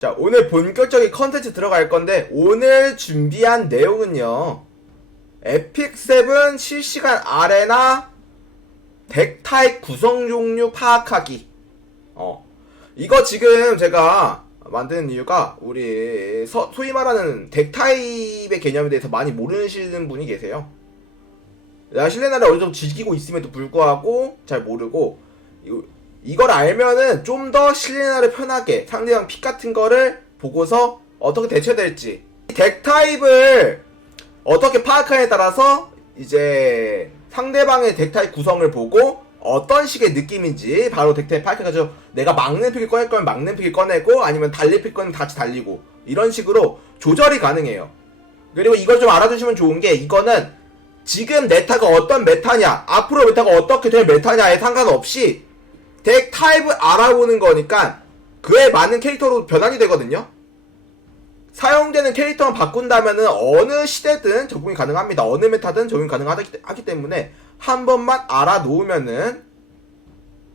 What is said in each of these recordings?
자, 오늘 본격적인 컨텐츠 들어갈 건데, 오늘 준비한 내용은요, 에픽7 실시간 아레나 덱 타입 구성 종류 파악하기. 이거 지금 제가 만드는 이유가, 우리, 소위 말하는 덱 타입의 개념에 대해서 많이 모르시는 분이 계세요. 내가 실내나를 어느 정도 즐기고 있음에도 불구하고, 잘 모르고, 이걸 알면은 좀 더 실내나를 편하게 상대방 픽 같은 거를 보고서 어떻게 대처될지, 덱 타입을 어떻게 파악하냐에 따라서 이제 상대방의 덱 타입 구성을 보고 어떤 식의 느낌인지 바로 덱 타입 파악해가지고 내가 막는 픽을 꺼낼 거면 막는 픽을 꺼내고, 아니면 달릴 픽 꺼내면 같이 달리고, 이런 식으로 조절이 가능해요. 그리고 이걸 좀 알아두시면 좋은 게, 이거는 지금 메타가 어떤 메타냐, 앞으로 메타가 어떻게 될 메타냐에 상관없이 덱 타입을 알아보는 거니까 그에 맞는 캐릭터로 변환이 되거든요. 사용되는 캐릭터만 바꾼다면은 어느 시대든 적용이 가능합니다. 어느 메타든 적용이 가능하기 때문에 한 번만 알아놓으면은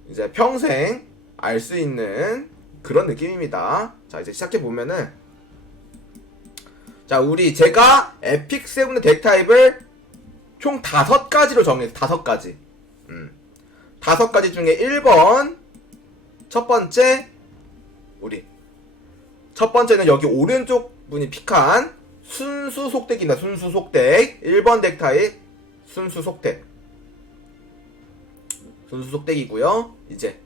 이제 평생 알 수 있는 그런 느낌입니다. 자, 이제 시작해보면은, 자, 제가 에픽7의 덱 타입을 총 5가지로 정했어요. 5가지. 5가지 중에 1번, 첫 번째는 여기 오른쪽 분이 픽한 순수 속덱입니다. 순수 속덱. 1번 덱 타입, 순수 속덱. 순수 속덱이고요. 이제,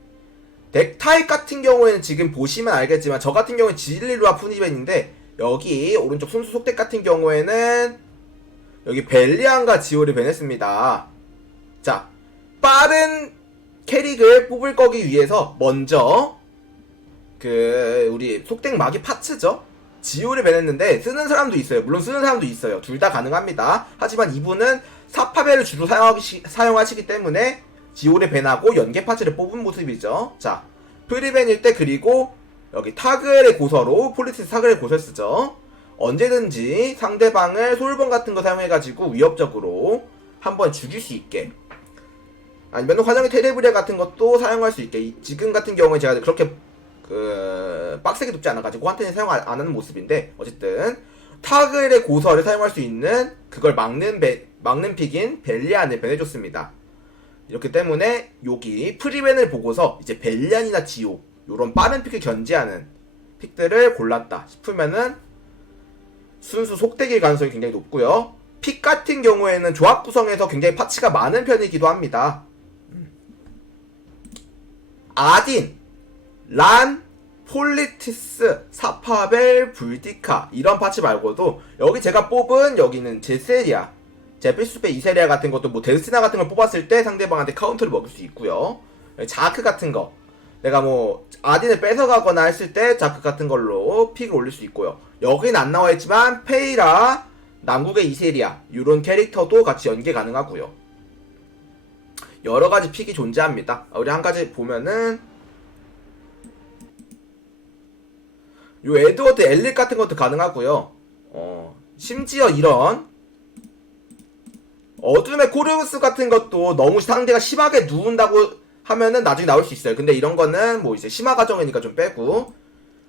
덱 타입 같은 경우에는 지금 보시면 알겠지만, 저 같은 경우는 지릴루아 푸니벤인데, 여기 오른쪽 순수 속덱 같은 경우에는, 여기 벨리안과 지오를 배냈습니다. 자, 빠른 캐릭을 뽑을 거기 위해서 먼저 우리 속덱 마기 파츠죠, 지오를 배냈는데, 쓰는 사람도 있어요. 물론 쓰는 사람도 있어요. 둘 다 가능합니다. 하지만 이분은 사파벨을 주로 사용하시기 때문에 지오를 배나고 연계 파츠를 뽑은 모습이죠. 자, 프리벤일 때, 그리고 여기 타글의 고서로 폴리티스 타글의 고서를 쓰죠. 언제든지 상대방을 솔번 같은 거 사용해가지고 위협적으로 한번 죽일 수 있게, 아니면 화정의 테레브리아 같은 것도 사용할 수 있게. 지금 같은 경우에 제가 그렇게 빡세게 눕지 않아가지고 한테는 사용 안 하는 모습인데, 어쨌든 타글의 고서를 사용할 수 있는 그걸 막는 픽인 벨리안을 배내줬습니다. 이렇기 때문에 여기 프리벤을 보고서 이제 벨리안이나 지오, 요런 빠른 픽을 견제하는 픽들을 골랐다 싶으면은 순수 속덱일 가능성이 굉장히 높고요. 픽 같은 경우에는 조합 구성에서 굉장히 파츠가 많은 편이기도 합니다. 아딘, 란, 폴리티스, 사파벨, 불디카, 이런 파츠 말고도 여기 제가 뽑은, 여기는 제세리아, 제필수페 이세리아 같은 것도, 뭐 데스티나 같은 걸 뽑았을 때 상대방한테 카운터를 먹을 수 있고요. 자크 같은 거, 내가 뭐 아딘을 뺏어가거나 했을 때 자크 같은 걸로 픽을 올릴 수 있고요. 여기는 안 나와있지만 페이라, 남국의 이세리아, 이런 캐릭터도 같이 연계 가능하고요. 여러가지 픽이 존재합니다. 우리 한 가지 보면은, 요 에드워드 엘릭 같은 것도 가능하고요. 심지어 이런 어둠의 코르우스 같은 것도 너무 상대가 심하게 누운다고 하면은 나중에 나올 수 있어요. 근데 이런 거는 뭐 이제 심화 과정이니까 좀 빼고,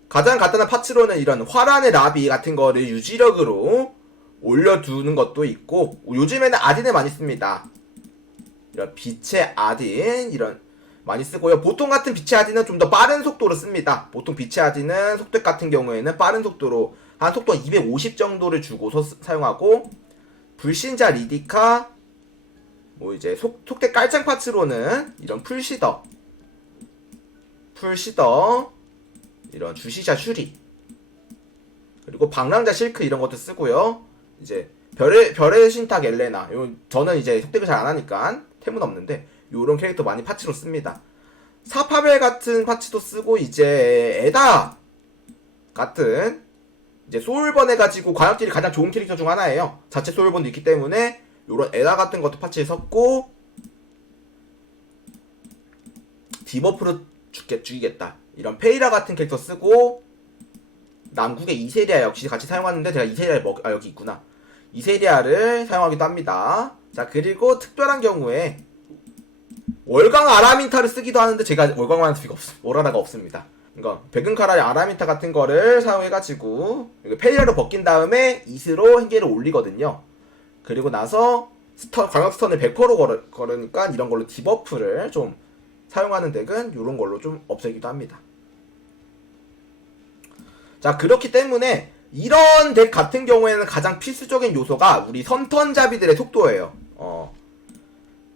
가장 간단한 파츠로는 이런 화란의 라비 같은 거를 유지력으로 올려두는 것도 있고, 요즘에는 아딘을 많이 씁니다. 이런 빛의 아딘, 이런 많이 쓰고요. 보통 같은 빛의 아딘은 좀 더 빠른 속도로 씁니다. 보통 빛의 아딘은 속덱 같은 경우에는 빠른 속도로 한 속도 250 정도를 주고서 사용하고, 불신자 리디카, 뭐 이제 속덱 깔짱 파츠로는 이런 풀시더, 이런 주시자 슈리, 그리고 방랑자 실크, 이런 것도 쓰고요. 이제 별의 신탁 엘레나, 저는 이제 속덱을 잘 안하니까 템은 없는데 요런 캐릭터 많이 파츠로 씁니다. 사파벨 같은 파츠도 쓰고, 이제 에다 같은 이제 소울번 해가지고 광역질이 가장 좋은 캐릭터 중 하나예요. 자체 소울번도 있기 때문에 요런 에다 같은 것도 파츠에 섞고, 디버프로 죽이겠다, 이런 페이라 같은 캐릭터 쓰고, 남국의 이세리아 역시 같이 사용하는데, 제가 이세리아를 여기 있구나. 이세리아를 사용하기도 합니다. 자, 그리고 특별한 경우에 월광 아라민타를 쓰기도 하는데, 제가 월광 아라가 없습니다. 그러니까 베근카라리 아라미타 같은 거를 사용해가지고 페이라로 벗긴 다음에 이스로 한개를 올리거든요. 그리고 나서 광역 스턴을 100% 걸으니까 이런 걸로 디버프를 좀 사용하는 덱은 이런 걸로 좀 없애기도 합니다. 자, 그렇기 때문에 이런 덱 같은 경우에는 가장 필수적인 요소가 우리 선턴잡이들의 속도예요.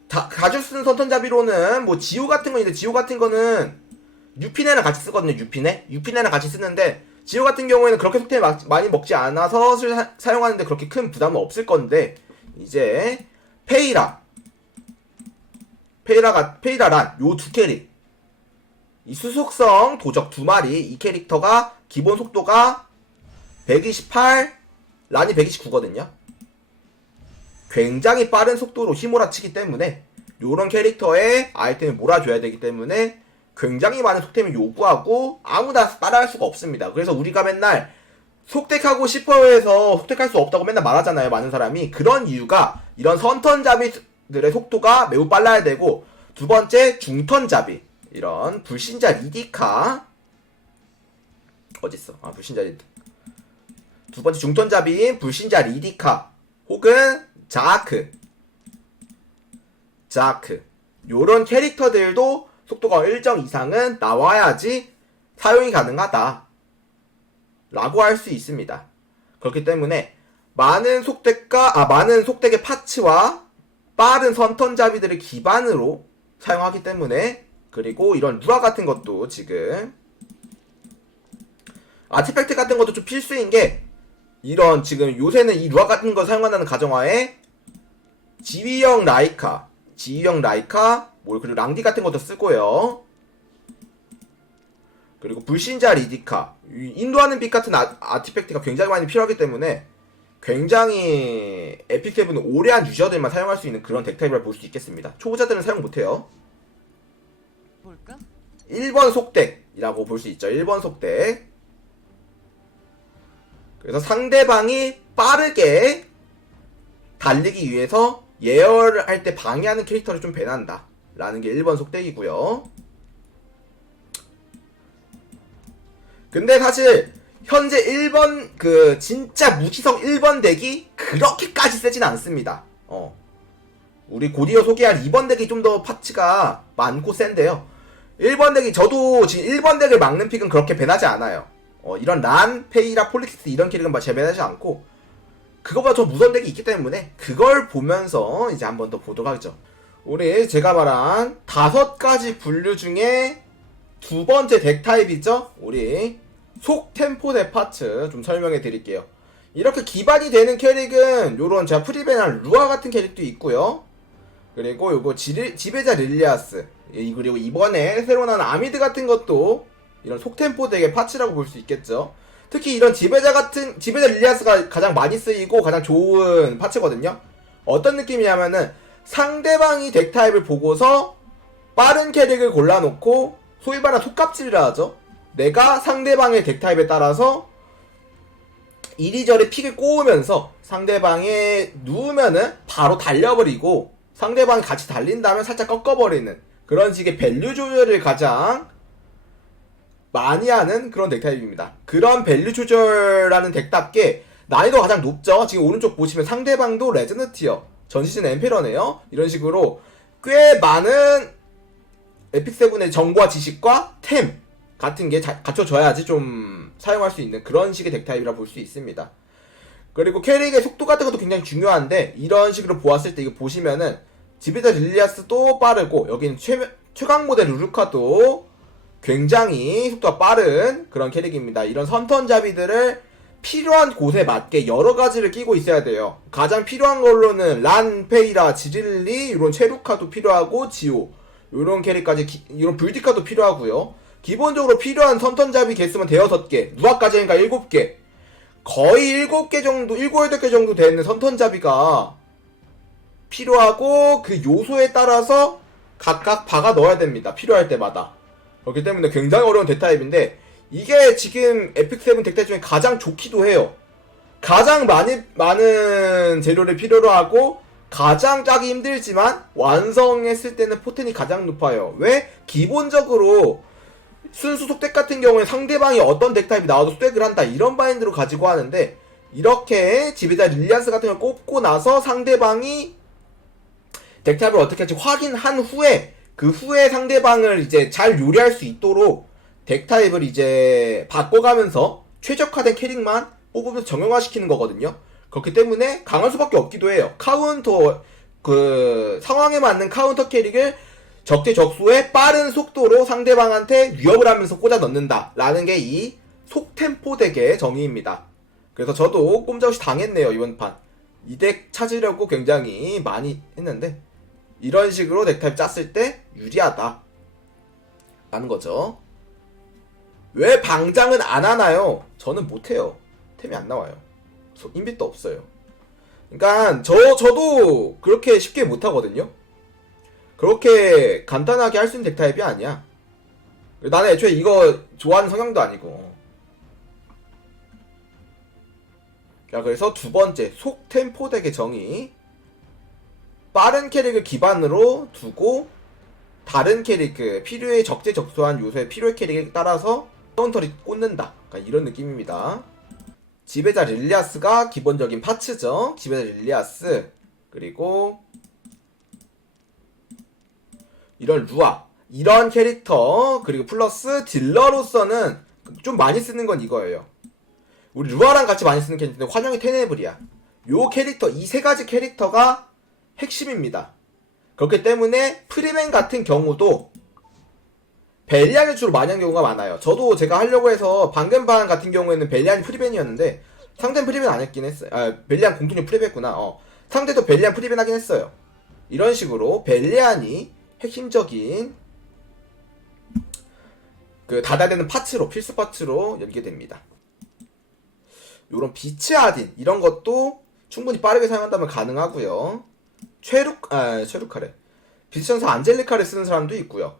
가줄 쓰는 선턴잡이로는 뭐 지오 같은 거 있는데, 지오 같은 거는 유피네랑 같이 쓰거든요. 유피네랑 같이 쓰는데, 지오 같은 경우에는 그렇게 속템 많이 먹지 않아서 사용하는데 그렇게 큰 부담은 없을 건데, 이제 페이라란 요 두 캐릭, 이 수속성 도적 두 마리, 이 캐릭터가 기본 속도가 128, 란이 129거든요. 굉장히 빠른 속도로 휘몰아치기 때문에 요런 캐릭터에 아이템을 몰아줘야 되기 때문에 굉장히 많은 속템을 요구하고 아무나 따라할 수가 없습니다. 그래서 우리가 맨날 속덱하고 싶어 해서 속덱할 수 없다고 맨날 말하잖아요, 많은 사람이. 그런 이유가 이런 선턴잡이들의 속도가 매우 빨라야 되고, 두 번째 중턴잡이, 이런 불신자 리디카 어딨어? 불신자 리디카. 두 번째 중턴잡이인 불신자 리디카 혹은 자크 요런 캐릭터들도 속도가 일정 이상은 나와야지 사용이 가능하다 라고 할 수 있습니다. 그렇기 때문에 많은 속덱의 파츠와 빠른 선턴잡이들을 기반으로 사용하기 때문에, 그리고 이런 루아 같은 것도 지금 아티팩트 같은 것도 좀 필수인 게, 이런 지금 요새는 이 루아 같은 거 사용한다는 가정하에 지휘형 라이카 그리고 랑디 같은 것도 쓰고요. 그리고 불신자 리디카, 인도하는 빛 같은 아티팩트가 굉장히 많이 필요하기 때문에 굉장히 에픽7은 오래한 유저들만 사용할 수 있는 그런 덱타입이라 볼 수 있겠습니다. 초보자들은 사용 못해요. 볼까? 1번 속덱이라고 볼 수 있죠. 1번 속덱. 그래서 상대방이 빠르게 달리기 위해서 예열을 할 때 방해하는 캐릭터를 좀 배난다 라는 게 1번 속덱이고요. 근데 사실 현재 1번 진짜 무지성 1번 덱이 그렇게까지 세진 않습니다. 우리 곧이어 소개할 2번 덱이 좀 더 파츠가 많고 센데요. 1번 덱이, 저도 지금 1번 덱을 막는 픽은 그렇게 배나지 않아요. 이런 란, 페이라, 폴릭스 이런 캐릭은 재배나지 않고, 그거보다 더 무서운 덱이 있기 때문에 그걸 보면서 이제 한번 더 보도록 하죠. 우리 제가 말한 5가지 분류 중에 두 번째 덱 타입이죠. 우리 속템포 파츠 좀 설명해 드릴게요. 이렇게 기반이 되는 캐릭은 요런 제가 프리베나 루아 같은 캐릭도 있고요. 그리고 요거 지배자 릴리아스, 그리고 이번에 새로 나온 아미드 같은 것도 이런 속템포 덱의 파츠라고 볼 수 있겠죠. 특히 이런 지배자 릴리아스가 가장 많이 쓰이고 가장 좋은 파츠거든요. 어떤 느낌이냐면은 상대방이 덱 타입을 보고서 빠른 캐릭을 골라놓고 소위 말하는 속갑질이라 하죠. 내가 상대방의 덱 타입에 따라서 이리저리 픽을 꼬으면서 상대방에 누우면은 바로 달려버리고, 상대방이 같이 달린다면 살짝 꺾어버리는 그런 식의 밸류 조절을 가장 많이 하는 그런 덱 타입입니다. 그런 밸류 조절하는 덱답게 난이도가 가장 높죠. 지금 오른쪽 보시면 상대방도 레전드 티어, 전 시즌 엠페러네요. 이런 식으로 꽤 많은 에픽7의 정보와 지식과 템 같은 게 갖춰져야지 좀 사용할 수 있는 그런 식의 덱 타입이라 볼 수 있습니다. 그리고 캐릭의 속도 같은 것도 굉장히 중요한데, 이런 식으로 보았을 때 이거 보시면은 지배자 릴리아스도 빠르고, 여기는 최강 모델 루루카도 굉장히 속도가 빠른 그런 캐릭입니다. 이런 선턴잡이들을 필요한 곳에 맞게 여러 가지를 끼고 있어야 돼요. 가장 필요한 걸로는 란, 페이라, 지릴리, 이런 체루카도 필요하고, 지오, 이런 캐릭까지, 이런 불디카도 필요하고요. 기본적으로 필요한 선턴잡이 개수만 6개, 누아까지니까 7개, 거의 7개 정도, 7, 8개 정도 되는 선턴잡이가 필요하고, 그 요소에 따라서 각각 박아 넣어야 됩니다. 필요할 때마다. 그렇기 때문에 굉장히 어려운 덱타입인데, 이게 지금 에픽7 덱타입 중에 가장 좋기도 해요. 가장 많은 재료를 필요로 하고, 가장 짜기 힘들지만 완성했을 때는 포텐이 가장 높아요. 왜? 기본적으로 순수 속덱 같은 경우에 상대방이 어떤 덱 타입이 나와도 속덱을 한다 이런 마인드로 가지고 하는데, 이렇게 지배자 릴리아스 같은 걸 꼽고 나서 상대방이 덱 타입을 어떻게 할지 확인한 후에 그 후에 상대방을 이제 잘 요리할 수 있도록 덱 타입을 이제 바꿔가면서 최적화된 캐릭만 뽑으면서 정형화시키는 거거든요. 그렇기 때문에 강할 수밖에 없기도 해요. 카운터, 그 상황에 맞는 카운터 캐릭을 적재적소에 빠른 속도로 상대방한테 위협을 하면서 꽂아 넣는다 라는 게 이 속템포 덱의 정의입니다. 그래서 저도 꼼짝없이 당했네요. 이번 판 이 덱 찾으려고 굉장히 많이 했는데, 이런 식으로 덱타입 짰을 때 유리하다 라는 거죠. 왜 방장은 안 하나요? 저는 못해요. 템이 안 나와요. 인빗도 없어요. 그러니까 저도 그렇게 쉽게 못하거든요. 그렇게 간단하게 할 수 있는 덱타입이 아니야. 나는 애초에 이거 좋아하는 성향도 아니고. 자, 그래서 두 번째 속템포 덱의 정의. 빠른 캐릭을 기반으로 두고 다른 캐릭, 그 필요에 적재적소한 요소의 필요의 캐릭에 따라서 카운터를 꽂는다. 그러니까 이런 느낌입니다. 지배자 릴리아스가 기본적인 파츠죠. 지배자 릴리아스, 그리고 이런 루아, 이런 캐릭터, 그리고 플러스 딜러로서는 좀 많이 쓰는 건 이거예요. 우리 루아랑 같이 많이 쓰는 캐릭터는 환영의 테네브리야. 요 캐릭터, 이 세 가지 캐릭터가 핵심입니다. 그렇기 때문에 프리맨 같은 경우도 벨리안을 주로 많이 한 경우가 많아요. 저도 제가 하려고 해서 방금 반 같은 경우에는 벨리안이 프리맨이었는데 상대는 프리맨 안 했긴 했어요. 벨리안 공통력 프리맨 했구나. 상대도 벨리안 프리맨 하긴 했어요. 이런 식으로 벨리안이 핵심적인 그 닫아내는 파츠로, 필수 파츠로 연계됩니다. 요런 비치 아딘 이런 것도 충분히 빠르게 사용한다면 가능하고요. 최루카레 비치천사 안젤리카를 쓰는 사람도 있고요.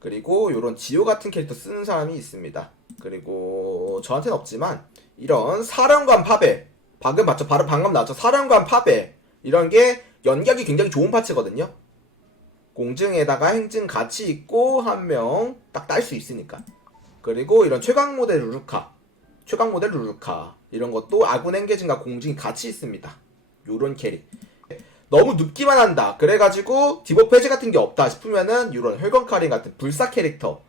그리고 요런 지오 같은 캐릭터 쓰는 사람이 있습니다. 그리고 저한테는 없지만 이런 사령관 파벨, 방금 나왔죠. 사령관 파벨 이런 게 연기하기 굉장히 좋은 파츠거든요. 공증에다가 행증 같이 있고 한 명 딱 딸 수 있으니까. 그리고 이런 최강 모델 루루카 이런 것도 아군 행계증과 공증이 같이 있습니다. 요런 캐릭. 너무 눕기만 한다 그래가지고 디버프 해제 같은 게 없다 싶으면은 이런 혈건카린 같은 불사 캐릭터,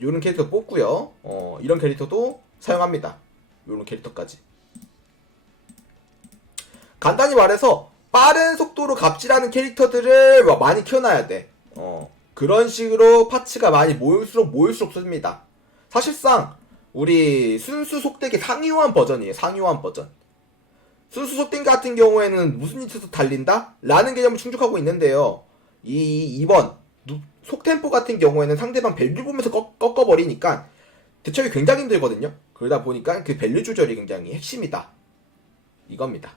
요런 캐릭터 뽑고요. 이런 캐릭터도 사용합니다. 요런 캐릭터까지. 간단히 말해서 빠른 속도로 갑질하는 캐릭터들을 많이 키워놔야 돼. 그런 식으로 파츠가 많이 모일수록 씁니다. 사실상 우리 순수 속덱의 상위호환 버전이에요. 상위호환 버전. 순수 속덱 같은 경우에는 무슨 짓에서 달린다? 라는 개념을 충족하고 있는데요. 이번 속템포 같은 경우에는 상대방 밸류 보면서 꺾어버리니까 대처하기 굉장히 힘들거든요. 그러다 보니까 그 밸류 조절이 굉장히 핵심이다. 이겁니다.